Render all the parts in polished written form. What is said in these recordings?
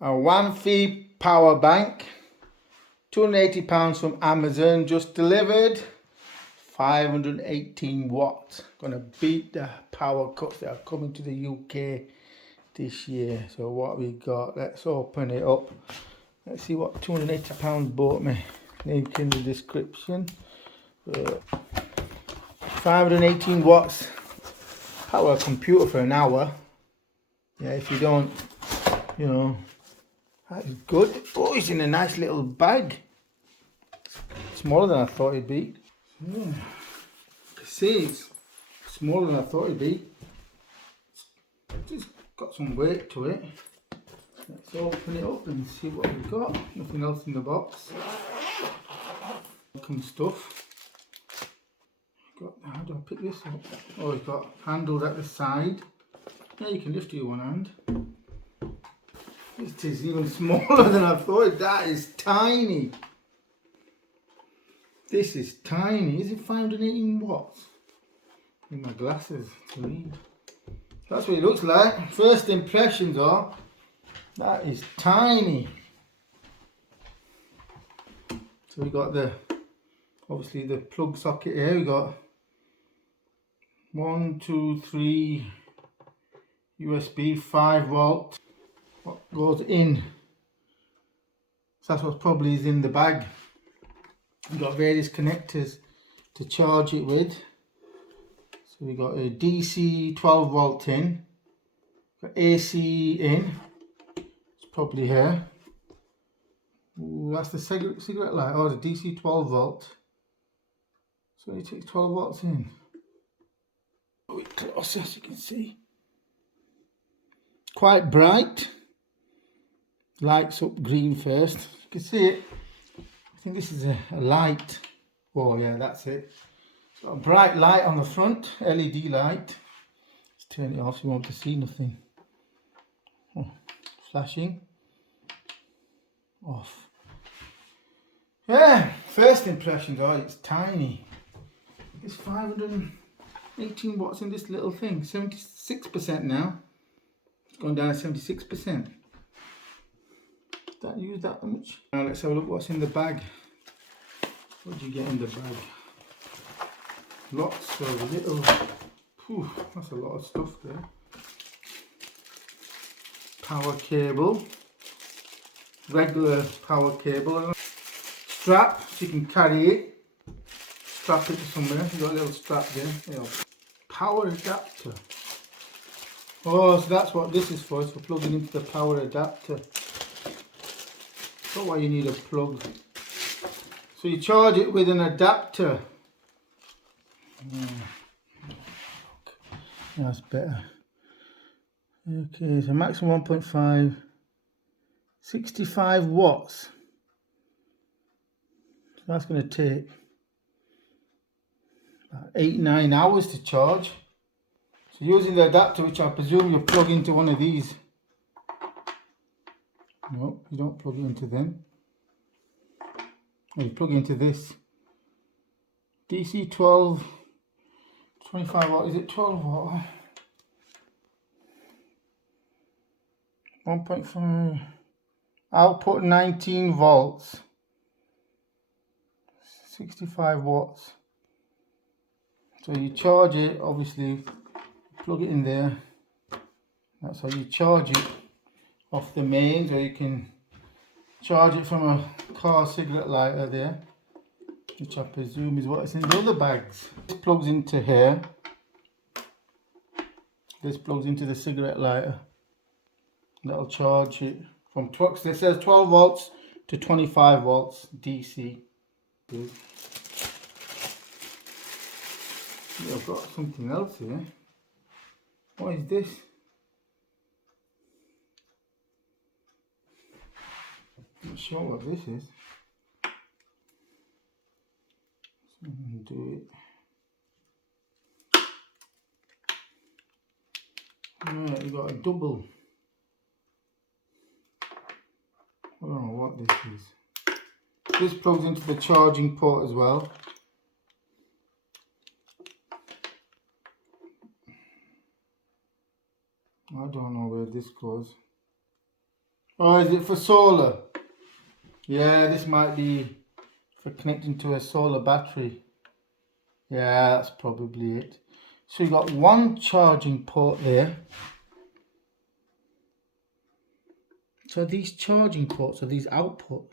A AWANFI power bank, £280 from Amazon, just delivered. 518 watts. Gonna beat the power cuts that are coming to the UK this year. So what we got? Let's open it up. Let's see what £280 bought me. Link in the description. 518 watts. Power a computer for an hour. Yeah, if you don't, you know, that is good. Oh, it's in a nice little bag. Smaller than I thought it'd be. Yeah. See, it's smaller than I thought it'd be. Just got some weight to it. Let's open it up and see what we've got. Nothing else in the box. Welcome stuff. How do I pick this up? Oh, it's got handles at the side. Yeah, you can lift it with one hand. It is even smaller than I thought. That is tiny. This is tiny. Is it 518 watts? In my glasses to read. That's what it looks like. First impressions are, that is tiny. So we got obviously the plug socket here. We got 1, 2, 3 USB 5 volt. What goes in? So that's what probably is in the bag. We've got various connectors to charge it with. So we got a DC 12 volt in, got AC in. It's probably here. Ooh, that's the cigarette light. Oh, the DC 12 volt. So it takes 12 volts in. A bit closer, as you can see. Quite bright. Lights up green first. You can see it. I think this is a light. Oh yeah, that's it. It's got a bright light on the front, LED light. Let's turn it off so you won't be able to see nothing. Oh, flashing. Off. Yeah, first impressions are it's tiny. It's 518 watts in this little thing. 76% now. It's gone down to 76%. Don't use that much. Now let's have a look what's in the bag. What do you get in the bag? Lots of little, that's a lot of stuff there. Power cable, regular power cable, strap so you can carry it, strap it to somewhere. You've got a little strap there. Power adapter. Oh, so that's what this is for. It's for plugging into the power adapter. That's why you need a plug. So you charge it with an adapter. That's better. Okay, so maximum 1.5, 65 watts. So that's going to take about 8-9 hours to charge. So using the adapter, which I presume you plug into one of these. No, you don't plug it into them. You plug into this. DC 12, 25 watt, is it 12 watt? 1.5, output 19 volts, 65 watts. So you charge it, obviously, plug it in there. That's how you charge it off the mains, or you can charge it from a car cigarette lighter there, which I presume is what is in the other bags. This plugs into here. This plugs into the cigarette lighter. That'll charge it from it says 12 volts to 25 volts DC. Good. Yeah, I've got something else here. What is this? Not sure what this is. So I'm gonna do it. Right, you got a double. I don't know what this is. This plugs into the charging port as well. I don't know where this goes. Or is it for solar? Yeah, this might be for connecting to a solar battery. Yeah, that's probably it. So we've got one charging port there. So these charging ports are these output.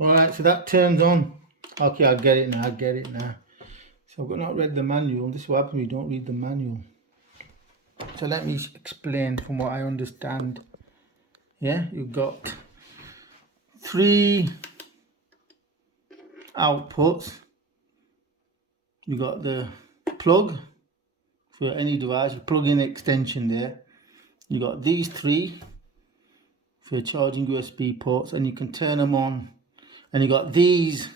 Alright, so that turns on. Okay, I get it now, So I've not read the manual. This is what happens when you don't read the manual. So let me explain from what I understand. Yeah, you've got 3 outputs. You've got the plug for any device. You plug in the extension there. You've got these 3 for charging USB ports, and you can turn them on. And you got these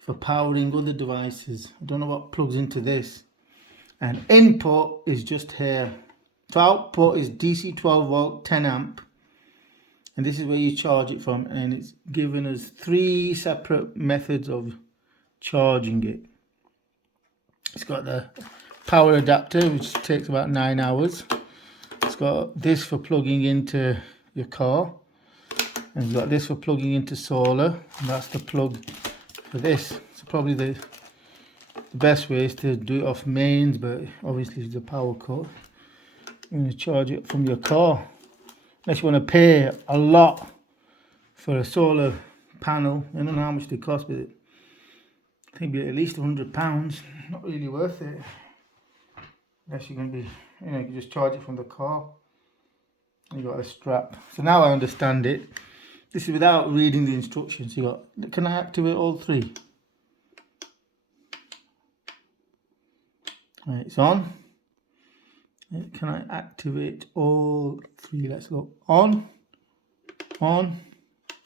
for powering other devices. I don't know what plugs into this. And input is just here. So output is DC 12 volt 10 amp, and this is where you charge it from, and it's given us 3 separate methods of charging it. It's got the power adapter, which takes about 9 hours. It's got this for plugging into your car, and you've got this for plugging into solar, and that's the plug for this. So probably the best way is to do it off mains, but obviously it's a power cut. You're going to charge it from your car, unless you want to pay a lot for a solar panel. I don't know how much they cost, but I think it'd be at least £100. Not really worth it, unless you're going to be, you can just charge it from the car. You got a strap. So now I understand it. This is without reading the instructions. You got, can I activate all 3? Right, it's on. Can I activate all 3? Let's look. On, on,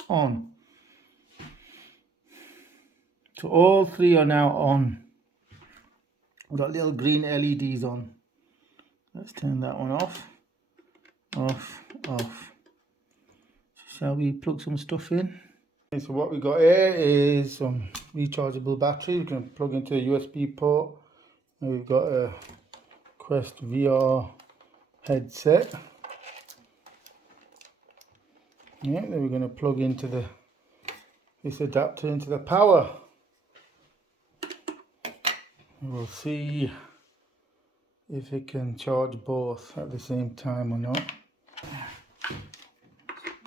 on. So all 3 are now on. We've got little green LEDs on. Let's turn that one off. Off, off. Shall we plug some stuff in? Okay, so what we got here is some rechargeable battery. We can plug into a USB port. And we've got a Quest VR headset. Yeah, then we're going to plug into this adapter into the power. We'll see if it can charge both at the same time or not.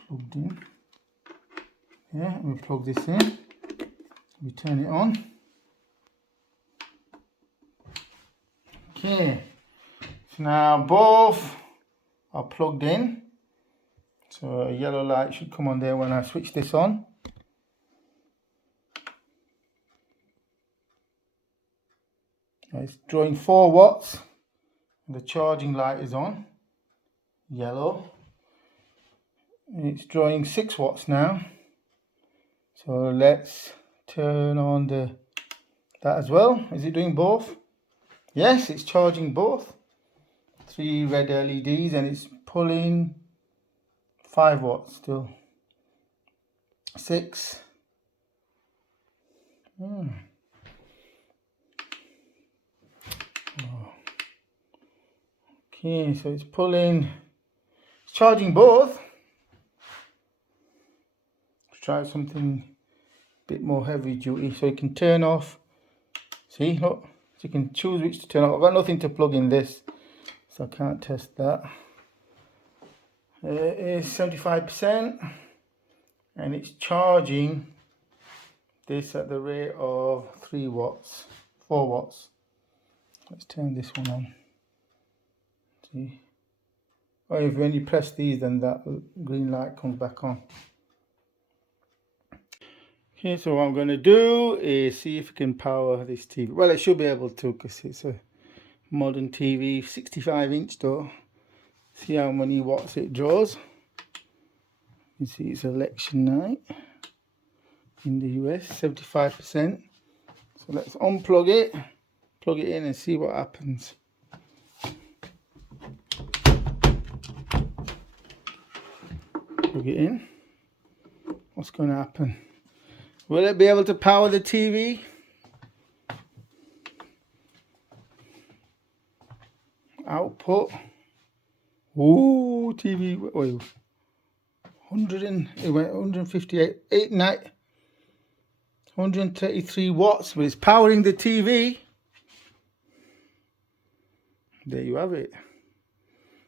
Plugged in. Yeah, we plug this in. We turn it on. Okay. So now both are plugged in. So a yellow light should come on there when I switch this on. It's drawing 4 watts. The charging light is on, yellow. It's drawing 6 watts now. So let's turn on that as well. Is it doing both? Yes, it's charging both. 3 red LEDs, and it's pulling 5 watts still. 6. Oh. Okay, so it's charging both. Let's try something a bit more heavy duty, so you can turn off. See, look, so you can choose which to turn off. I've got nothing to plug in this, so I can't test that. It is 75%, and it's charging this at the rate of 4 watts. Let's turn this one on. See? Oh, when you press these, then that green light comes back on. Okay, so what I'm going to do is see if it can power this TV. Well, it should be able to, because it's a modern TV, 65-inch though. See how many watts it draws. You see it's election night in the US, 75%. So let's unplug it, plug it in, and see what happens. Plug it in. What's going to happen? Will it be able to power the TV? output. Ooh, TV, wait, 133 watts, but it's powering the TV. There you have it.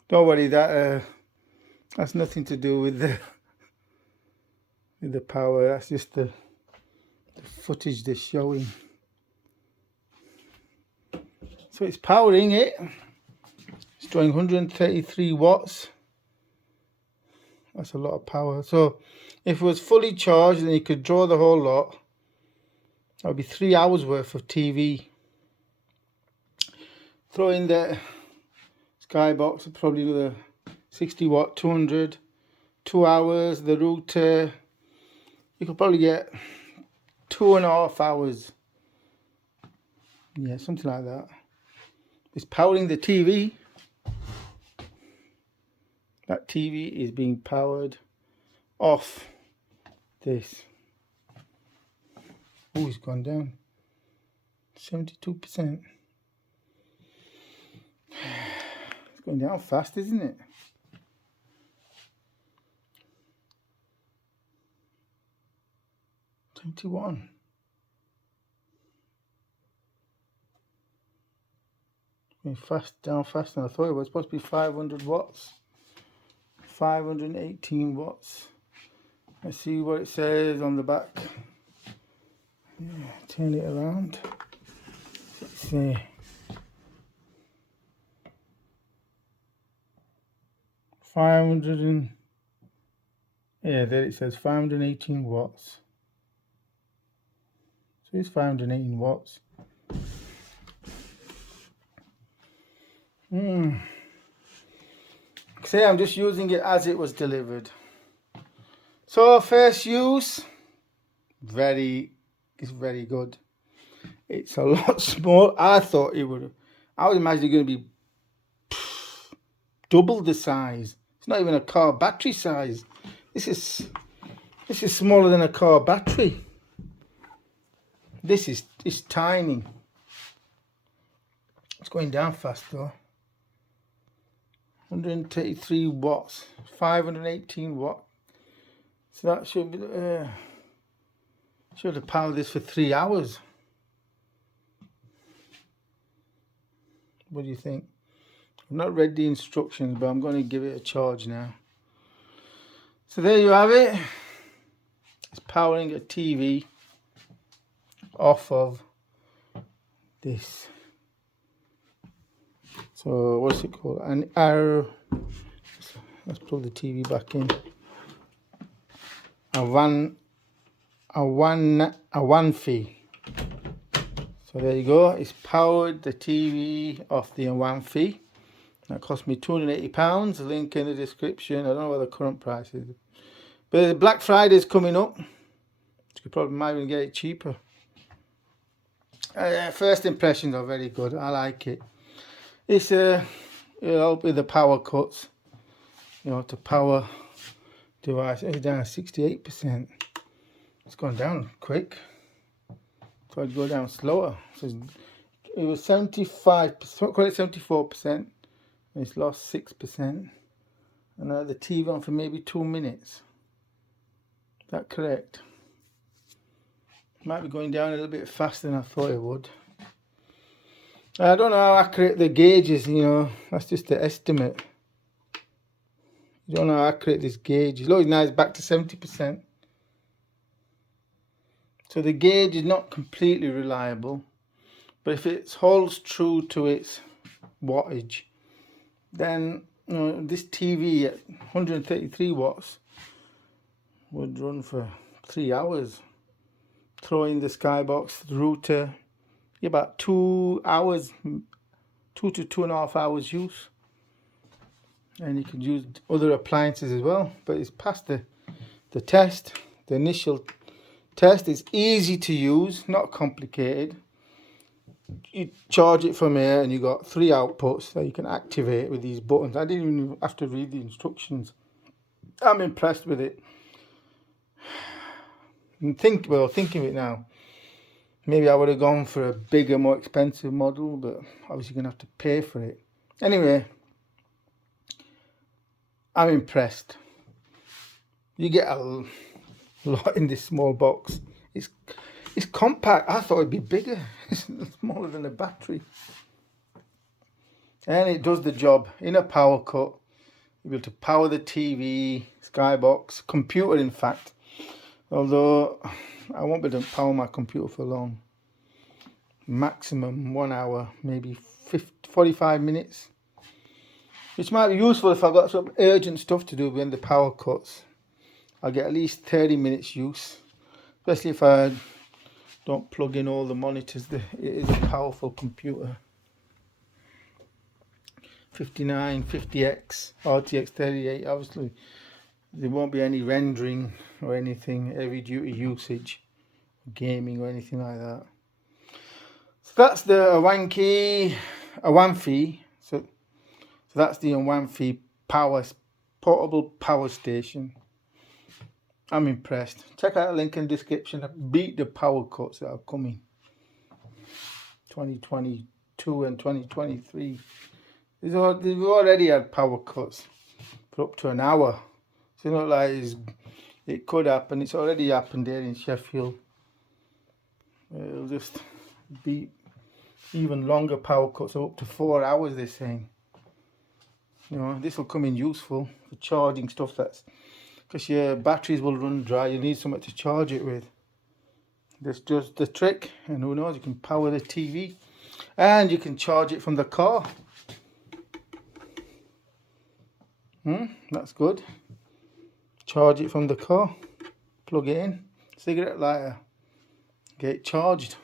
Don't worry, that's nothing to do with the power. That's just the footage they're showing. So it's powering it. It's drawing 133 watts. That's a lot of power. So if it was fully charged, then you could draw the whole lot. That would be 3 hours worth of TV. Throw in the skybox, probably with a 60 watt, 200, 2 hours, the router. You could probably get 2.5 hours. Yeah, something like that. It's powering the TV. That TV is being powered off this. Oh, it's gone down. 72%. It's going down fast, isn't it? $21. Going down faster than I thought it was. Supposed to be 500 watts. 518 watts. Let's see what it says on the back. Yeah, turn it around. Let's see. Yeah, there it says 518 watts. So it's 518 watts. See, I'm just using it as it was delivered. So first use, it's very good. It's a lot small. I thought it would. I was imagining it going to be double the size. It's not even a car battery size. This is smaller than a car battery. This is tiny. It's going down fast though. 133 watts, 518 watt. So that should be should have powered this for 3 hours. What do you think? I've not read the instructions, but I'm going to give it a charge now. So there you have it. It's powering a TV off of this. So what's it called? An arrow. Let's plug the TV back in. AWANFI. So there you go. It's powered the TV off the AWANFI. That cost me £280. Link in the description. I don't know what the current price is, but Black Friday is coming up. You could probably might even get it cheaper. First impressions are very good. I like it. It's it'll help with the power cuts. You know, to power device. It's down 68%. It's gone down quick. So I'd go down slower. So it was 75%, call it 74%, and it's lost 6%. And I had the TV on for maybe 2 minutes. Is that correct? Might be going down a little bit faster than I thought it would. I don't know how accurate the gauge is, you know, that's just the estimate. You don't know how accurate this gauge is. Look, now it's back to 70%. So the gauge is not completely reliable, but if it holds true to its wattage, then you know, this TV at 133 watts would run for 3 hours. Throw in the skybox, the router, about 2 hours, 2 to 2.5 hours use. And you can use other appliances as well, but it's past the test, the initial test. Is easy to use, not complicated. You charge it from here and you got 3 outputs that you can activate with these buttons. I didn't even have to read the instructions. I'm impressed with it. And think of it now. Maybe I would have gone for a bigger, more expensive model, but obviously you're going to have to pay for it. Anyway, I'm impressed. You get a lot in this small box. It's compact. I thought it'd be bigger. It's smaller than a battery. And it does the job. In a power cut, you're able to power the TV, skybox, computer in fact. Although I won't be able to power my computer for long. Maximum 1 hour, maybe 45 minutes. Which might be useful if I've got some urgent stuff to do when the power cuts. I'll get at least 30 minutes use. Especially if I don't plug in all the monitors. It is a powerful computer. 59, 50X, RTX 38. Obviously, there won't be any rendering or anything, heavy duty usage, gaming or anything like that. So that's the AWANFI. So that's the AWANFI portable power station. I'm impressed. Check out the link in the description. Beat the power cuts that are coming. 2022 and 2023. They've already had power cuts for up to an hour. So it's not like it could happen. It's already happened here in Sheffield. It'll just beat even longer power cuts, up to 4 hours, they're saying. You know, this will come in useful for charging stuff that's, because your batteries will run dry. You need something to charge it with. This does the trick, and who knows, you can power the TV and you can charge it from the car. That's good. Charge it from the car, plug it in, cigarette lighter, get it charged.